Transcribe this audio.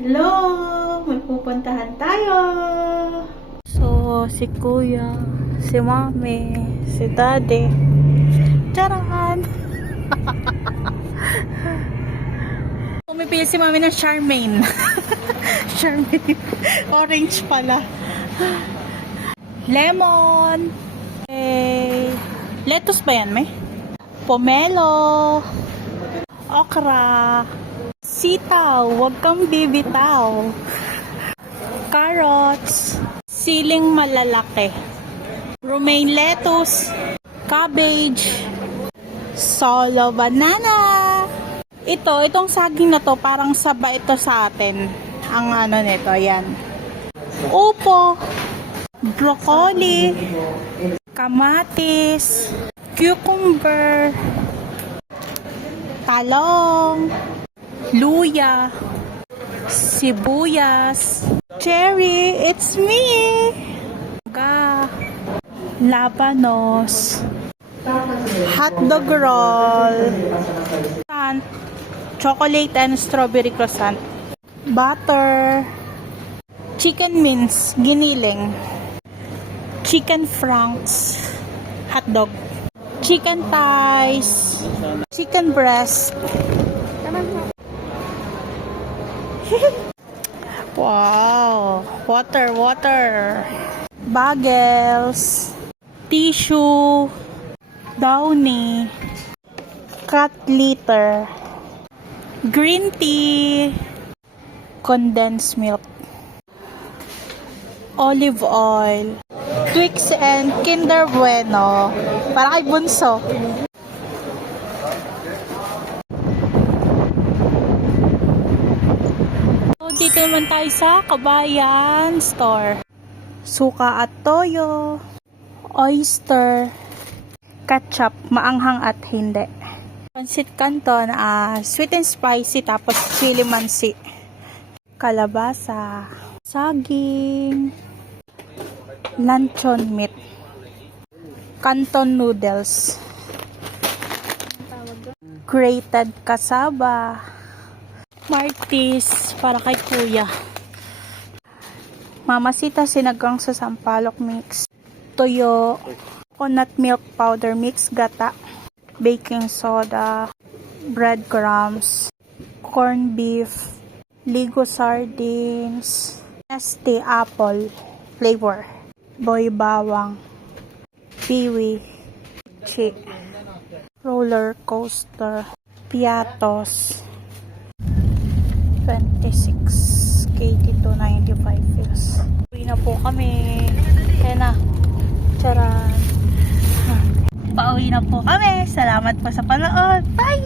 Hello! May pupuntahan tayo! So, si Kuya, si Mami, si Daddy. Tarahan! Pumipili si Mami ng Charmaine. Charmaine. Orange pala. Lemon. Lettuce ba yan, may? Pomelo. Okra. Sitaw, wag kang bibitaw. Carrots. Siling malalaki. Romaine lettuce. Cabbage. Solo banana. Itong saging na to, parang saba ito sa atin. Ang ano nito, yan. Upo. Broccoli. Kamatis. Cucumber. Talong. Luya, sibuyas, cherry, it's me! Labanos, hotdog roll, croissant, chocolate and strawberry croissant, butter, chicken mince, giniling, chicken franks, hotdog, chicken thighs, chicken breast. Wow! Water! Bagels, tissue, downy, cat litter, green tea, condensed milk, olive oil, Twix and Kinder Bueno. Para kay Bunso. Dito naman tayo sa Kabayan Store. Suka at toyo, oyster, ketchup, maanghang at hindi. Pancit Canton, sweet and spicy, tapos chili mansi. Kalabasa, saging, luncheon meat, canton noodles, grated cassava, Martis para kay Kuya. Mamasita sinagang sa sampalok mix. Toyo, coconut milk powder mix, gata, baking soda, breadcrumbs, corned beef, ligo sardines, Nestle apple flavor, boy bawang, piwi, chi, roller coaster, piatos, 26 KT to 95 feels. Uwi na po kami. Kaya na. Charan. Pauwi na po kami. Salamat po sa panood. Bye!